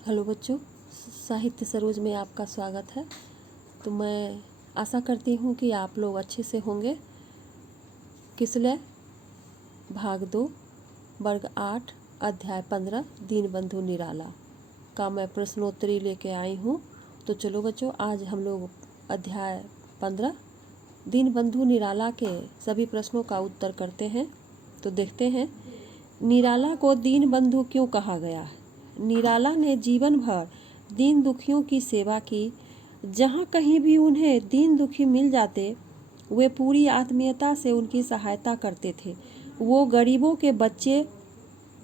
Hello बच्चों, साहित्य सरोज में आपका स्वागत है। तो मैं आशा करती हूँ कि आप लोग अच्छे से होंगे। किसलय भाग 2 वर्ग 8 अध्याय 15 दीनबंधु निराला का मैं प्रश्नोत्तरी लेके आई हूँ। तो चलो बच्चों, आज हम लोग अध्याय 15 दीनबंधु निराला के सभी प्रश्नों का उत्तर करते हैं। तो देखते हैं, निराला को दीनबंधु क्यों कहा गया है। निराला ने जीवन भर दीन दुखियों की सेवा की। जहाँ कहीं भी उन्हें दीन दुखी मिल जाते, वे पूरी आत्मीयता से उनकी सहायता करते थे। वो गरीबों के बच्चे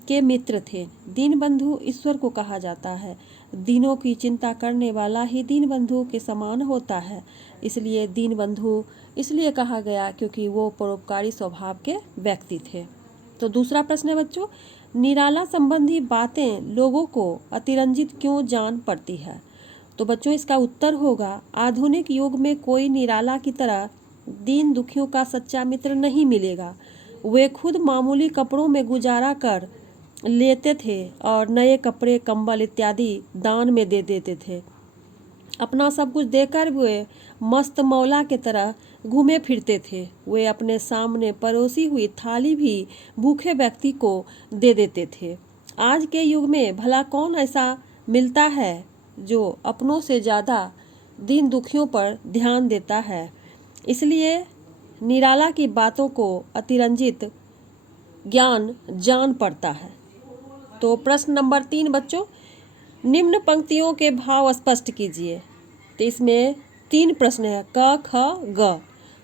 के मित्र थे। दीनबंधु ईश्वर को कहा जाता है। दीनों की चिंता करने वाला ही दीनबंधु के समान होता है। इसलिए दीनबंधु इसलिए कहा गया क्योंकि वो परोपकारी स्वभाव के व्यक्ति थे। तो दूसरा प्रश्न है बच्चों, निराला संबंधी बातें लोगों को अतिरंजित क्यों जान पड़ती है। तो बच्चों, इसका उत्तर होगा, आधुनिक युग में कोई निराला की तरह दीन दुखियों का सच्चा मित्र नहीं मिलेगा। वे खुद मामूली कपड़ों में गुजारा कर लेते थे और नए कपड़े, कंबल इत्यादि दान में दे देते थे। अपना सब कुछ देकर वे मस्त मौला के तरह घूमे फिरते थे। वे अपने सामने परोसी हुई थाली भी भूखे व्यक्ति को दे देते थे। आज के युग में भला कौन ऐसा मिलता है जो अपनों से ज़्यादा दीन दुखियों पर ध्यान देता है। इसलिए निराला की बातों को अतिरंजित ज्ञान जान पड़ता है। तो प्रश्न नंबर 3 बच्चों, निम्न पंक्तियों के भाव स्पष्ट कीजिए। तो इसमें 3 प्रश्न है, क, ख, ग।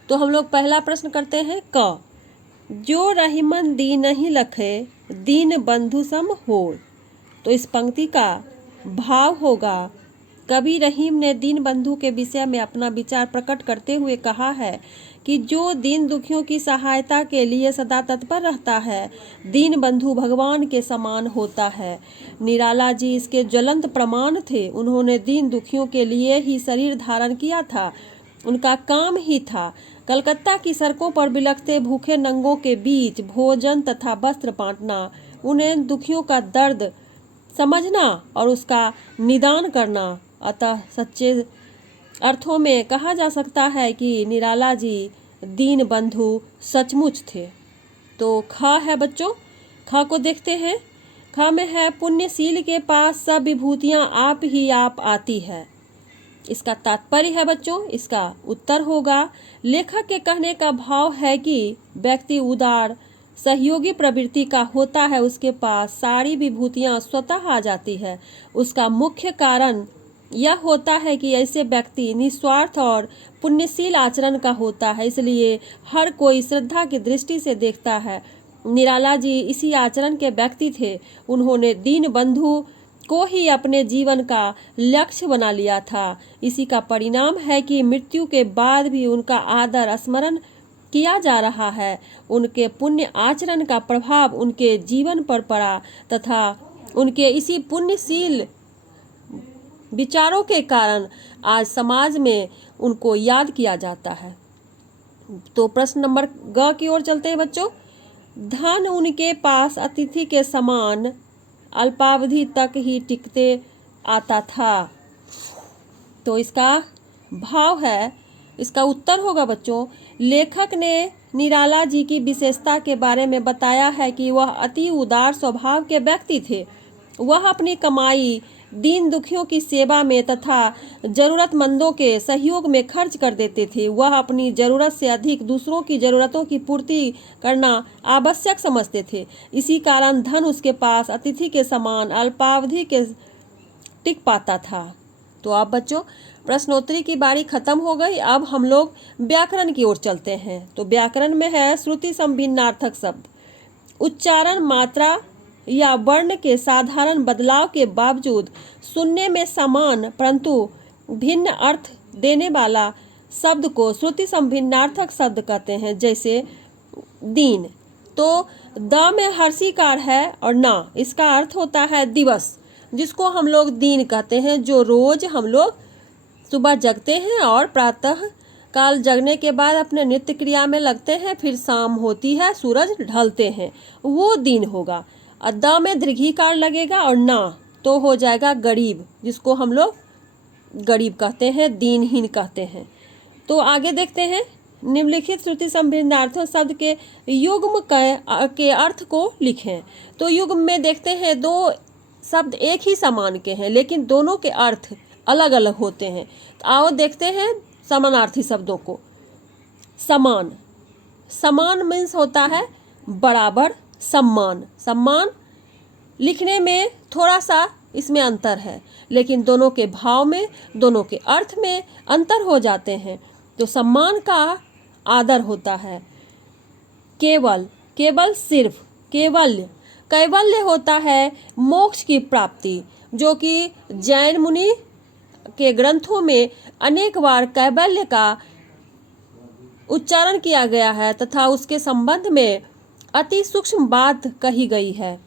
तो हम लोग पहला प्रश्न करते हैं क। जो रहीमन दीनहि लखे दीन बंधु सम होय। तो इस पंक्ति का भाव होगा, कवि रहीम ने दीन बंधु के विषय में अपना विचार प्रकट करते हुए कहा है कि जो दीन दुखियों की सहायता के लिए सदा तत्पर रहता है, दीन बंधु भगवान के समान होता है। निराला जी इसके ज्वलंत प्रमाण थे। उन्होंने दीन दुखियों के लिए ही शरीर धारण किया था। उनका काम ही था कलकत्ता की सड़कों पर बिलखते भूखे नंगों के बीच भोजन तथा वस्त्र बांटना, उन्हें दुखियों का दर्द समझना और उसका निदान करना। अतः सच्चे अर्थों में कहा जा सकता है कि निराला जी दीन बंधु सचमुच थे। तो ख है बच्चों, ख को देखते हैं। ख में है, पुण्यशील के पास सब विभूतियां आप ही आप आती है। इसका तात्पर्य है बच्चों, इसका उत्तर होगा, लेखक के कहने का भाव है कि व्यक्ति उदार सहयोगी प्रवृत्ति का होता है, उसके पास सारी विभूतियां स्वतः आ जाती है। उसका मुख्य कारण यह होता है कि ऐसे व्यक्ति निस्वार्थ और पुण्यशील आचरण का होता है, इसलिए हर कोई श्रद्धा की दृष्टि से देखता है। निराला जी इसी आचरण के व्यक्ति थे। उन्होंने दीन बंधु को ही अपने जीवन का लक्ष्य बना लिया था। इसी का परिणाम है कि मृत्यु के बाद भी उनका आदर स्मरण किया जा रहा है। उनके पुण्य आचरण का प्रभाव उनके जीवन पर पड़ा तथा उनके इसी पुण्यशील विचारों के कारण आज समाज में उनको याद किया जाता है। तो प्रश्न नंबर ग की ओर चलते हैं बच्चों। धन उनके पास अतिथि के समान अल्पावधि तक ही टिकते आता था। तो इसका भाव है, इसका उत्तर होगा बच्चों, लेखक ने निराला जी की विशेषता के बारे में बताया है कि वह अति उदार स्वभाव के व्यक्ति थे। वह अपनी कमाई दीन दुखियों की सेवा में तथा जरूरतमंदों के सहयोग में खर्च कर देते थे। वह अपनी जरूरत से अधिक दूसरों की जरूरतों की पूर्ति करना आवश्यक समझते थे। इसी कारण धन उसके पास अतिथि के समान अल्पावधि के टिक पाता था। तो अब बच्चों, प्रश्नोत्तरी की बारी खत्म हो गई। अब हम लोग व्याकरण की ओर चलते हैं। तो व्याकरण में है श्रुति संभिन्नार्थक शब्द। उच्चारण, मात्रा या वर्ण के साधारण बदलाव के बावजूद सुनने में समान परंतु भिन्न अर्थ देने वाला शब्द को श्रुति संभिन्नार्थक शब्द कहते हैं। जैसे दीन, तो द में हर्षीकार है और ना, इसका अर्थ होता है दिवस, जिसको हम लोग दीन कहते हैं। जो रोज हम लोग सुबह जगते हैं और प्रातः काल जगने के बाद अपने नित्य क्रिया में लगते हैं, फिर शाम होती है, सूरज ढलते हैं, वो दिन होगा। द में दीर्घीकार लगेगा और ना, तो हो जाएगा गरीब, जिसको हम लोग गरीब कहते हैं, दीनहीन कहते हैं। तो आगे देखते हैं, निम्नलिखित श्रुति संभिन्नार्थों शब्द के युग्म के अर्थ को लिखें। तो युग्म में देखते हैं दो शब्द एक ही समान के हैं, लेकिन दोनों के अर्थ अलग अलग होते हैं। तो आओ देखते हैं समानार्थी शब्दों को। समान, समान मीन्स होता है बराबर, सम्मान। सम्मान लिखने में थोड़ा सा इसमें अंतर है, लेकिन दोनों के भाव में, दोनों के अर्थ में अंतर हो जाते हैं। तो सम्मान का आदर होता है। केवल, केवल सिर्फ, केवल्य, कैवल्य होता है मोक्ष की प्राप्ति, जो कि जैन मुनि के ग्रंथों में अनेक बार कैवल्य का उच्चारण किया गया है तथा उसके संबंध में अति सूक्ष्म बात कही गई है,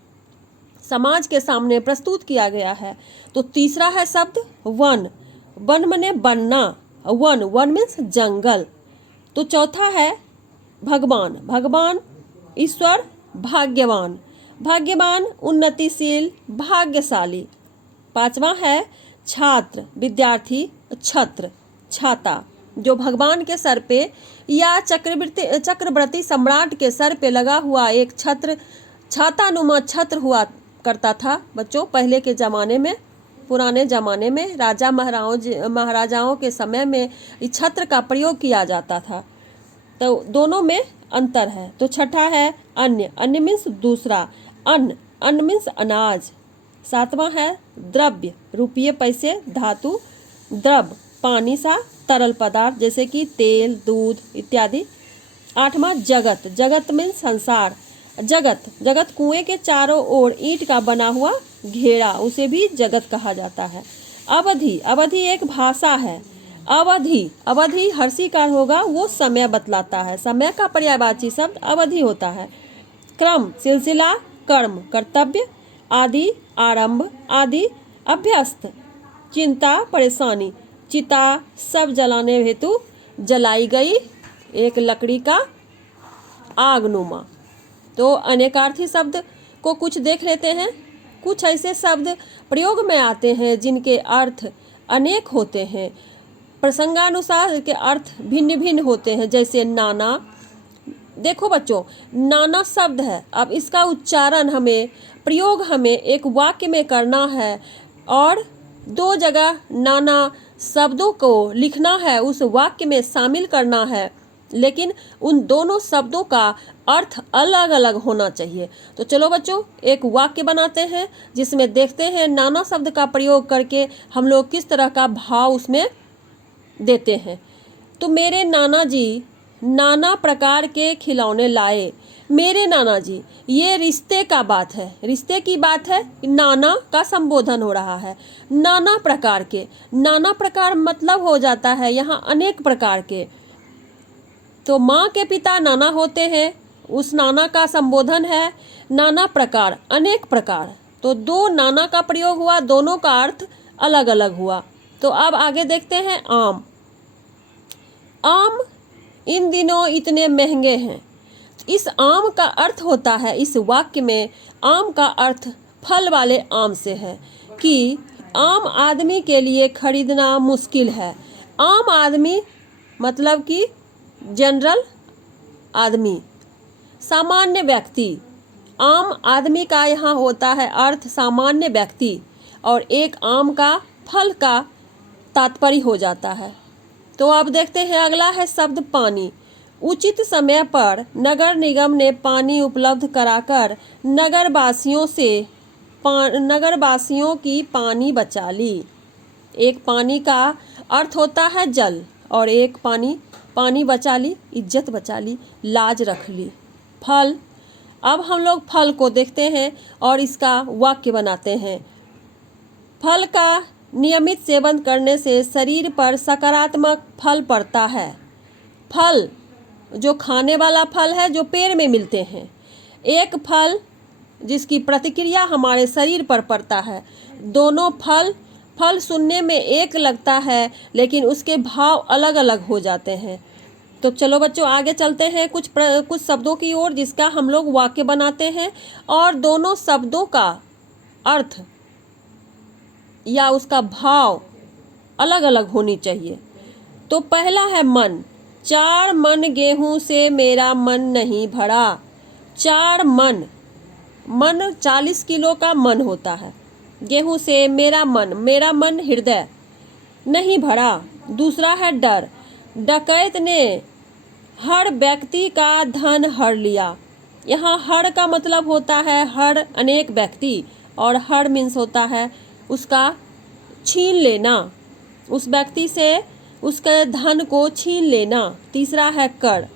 समाज के सामने प्रस्तुत किया गया है। तो तीसरा है शब्द वन, वन मने बनना, वन, वन मीन्स जंगल। तो चौथा है भगवान, भगवान ईश्वर, भाग्यवान, भाग्यवान उन्नतिशील, भाग्यशाली। पांचवा है छात्र, विद्यार्थी, छत्र, छाता, जो भगवान के सर पे या चक्रवर्ती सम्राट के सर पे लगा हुआ एक छत्र, छातानुमा छत्र हुआ करता था बच्चों पहले के ज़माने में। पुराने ज़माने में राजा महाराजाओं के समय में इस छत्र का प्रयोग किया जाता था। तो दोनों में अंतर है। तो छठा है अन्य, अन्य मीन्स दूसरा, अन्न, अन्न मीन्स अनाज। सातवां है द्रव्य, रुपये पैसे, धातु, द्रव पानी सा तरल पदार्थ जैसे कि तेल, दूध इत्यादि। आठवां जगत, जगत मीन्स संसार। जगत, जगत कुएं के चारों ओर ईंट का बना हुआ घेरा, उसे भी जगत कहा जाता है। अवधि, अवधि एक भाषा है। अवधि, अवधि हर्षिकार होगा, वो समय बतलाता है, समय का पर्यायवाची शब्द अवधि होता है। क्रम, सिलसिला, कर्म, कर्तव्य, आदि, आरंभ, आदि, अभ्यस्त, चिंता, परेशानी, चिता सब जलाने हेतु जलाई गई एक लकड़ी का आगनुमा। तो अनेकार्थी शब्द को कुछ देख लेते हैं। कुछ ऐसे शब्द प्रयोग में आते हैं जिनके अर्थ अनेक होते हैं, प्रसंगानुसार के अर्थ भिन्न भिन्न होते हैं। जैसे नाना, देखो बच्चों नाना शब्द है, अब इसका उच्चारण हमें, प्रयोग हमें एक वाक्य में करना है और दो जगह नाना शब्दों को लिखना है, उस वाक्य में शामिल करना है, लेकिन उन दोनों शब्दों का अर्थ अलग अलग होना चाहिए। तो चलो बच्चों एक वाक्य बनाते हैं जिसमें देखते हैं नाना शब्द का प्रयोग करके हम लोग किस तरह का भाव उसमें देते हैं। तो मेरे नाना जी नाना प्रकार के खिलौने लाए। मेरे नाना जी, ये रिश्ते का बात है, रिश्ते की बात है, नाना का संबोधन हो रहा है। नाना प्रकार के, नाना प्रकार मतलब हो जाता है यहाँ अनेक प्रकार के। तो माँ के पिता नाना होते हैं, उस नाना का संबोधन है नाना प्रकार, अनेक प्रकार। तो दो नाना का प्रयोग हुआ, दोनों का अर्थ अलग अलग हुआ। तो अब आगे देखते हैं आम। आम इन दिनों इतने महंगे हैं। इस आम का अर्थ होता है, इस वाक्य में आम का अर्थ फल वाले आम से है कि आम आदमी के लिए खरीदना मुश्किल है। आम आदमी मतलब कि जनरल आदमी, सामान्य व्यक्ति। आम आदमी का यहाँ होता है अर्थ सामान्य व्यक्ति, और एक आम का फल का तात्पर्य हो जाता है। तो अब देखते हैं अगला है शब्द पानी। उचित समय पर नगर निगम ने पानी उपलब्ध कराकर नगरवासियों की पानी बचा ली। एक पानी का अर्थ होता है जल, और एक पानी बचा ली, इज्जत बचा ली, लाज रख ली। फल, अब हम लोग फल को देखते हैं और इसका वाक्य बनाते हैं। फल का नियमित सेवन करने से शरीर पर सकारात्मक फल पड़ता है। फल जो खाने वाला फल है, जो पेड़ में मिलते हैं। एक फल जिसकी प्रतिक्रिया हमारे शरीर पर पड़ता है। दोनों फल सुनने में एक लगता है, लेकिन उसके भाव अलग अलग हो जाते हैं। तो चलो बच्चों आगे चलते हैं कुछ शब्दों की ओर जिसका हम लोग वाक्य बनाते हैं और दोनों शब्दों का अर्थ या उसका भाव अलग अलग होनी चाहिए। तो पहला है मन। 4 मन गेहूं से मेरा मन नहीं भरा। 4 मन, मन 40 किलो का मन होता है। गेहूं से मेरा मन हृदय नहीं भरा। दूसरा है डर। डकैत ने हर व्यक्ति का धन हर लिया। यहाँ हर का मतलब होता है हर अनेक व्यक्ति, और हर मीन्स होता है उसका छीन लेना, उस व्यक्ति से उसके धन को छीन लेना। तीसरा है कर।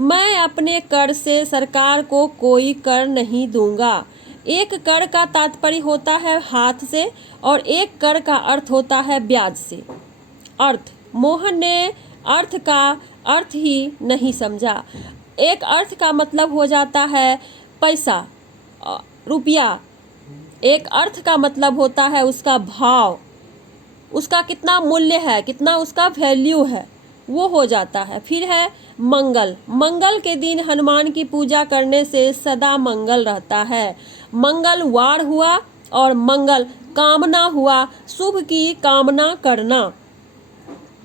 मैं अपने कर से सरकार को कोई कर नहीं दूंगा। एक कर का तात्पर्य होता है हाथ से, और एक कर का अर्थ होता है ब्याज से। अर्थ, मोहन ने अर्थ का अर्थ ही नहीं समझा। एक अर्थ का मतलब हो जाता है पैसा, रुपया। एक अर्थ का मतलब होता है उसका भाव, उसका कितना मूल्य है, कितना उसका वैल्यू है, वो हो जाता है। फिर है मंगल। मंगल के दिन हनुमान की पूजा करने से सदा मंगल रहता है। मंगल वार हुआ और मंगल कामना हुआ, शुभ की कामना करना।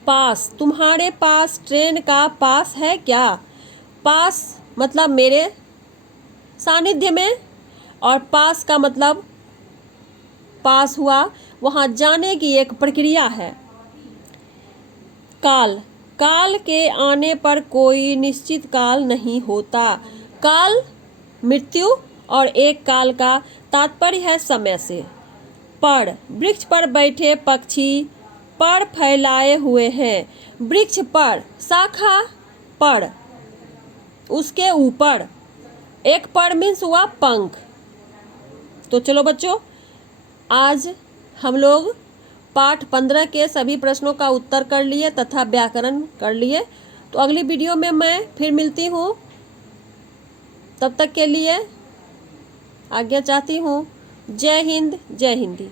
पास, तुम्हारे पास ट्रेन का पास है क्या? पास मतलब मेरे सानिध्य में, और पास का मतलब पास हुआ, वहाँ जाने की एक प्रक्रिया है। काल, काल के आने पर कोई निश्चित काल नहीं होता। काल मृत्यु, और एक काल का तात्पर्य है समय से। पर, वृक्ष पर बैठे पक्षी पर फैलाए हुए हैं। वृक्ष पर, शाखा पर, उसके ऊपर। एक पर मीन्स हुआ पंख। तो चलो बच्चों, आज हम लोग पाठ 15 के सभी प्रश्नों का उत्तर कर लिए तथा व्याकरण कर लिए। तो अगली वीडियो में मैं फिर मिलती हूँ। तब तक के लिए आज्ञा चाहती हूँ। जय हिंद, जय हिंदी।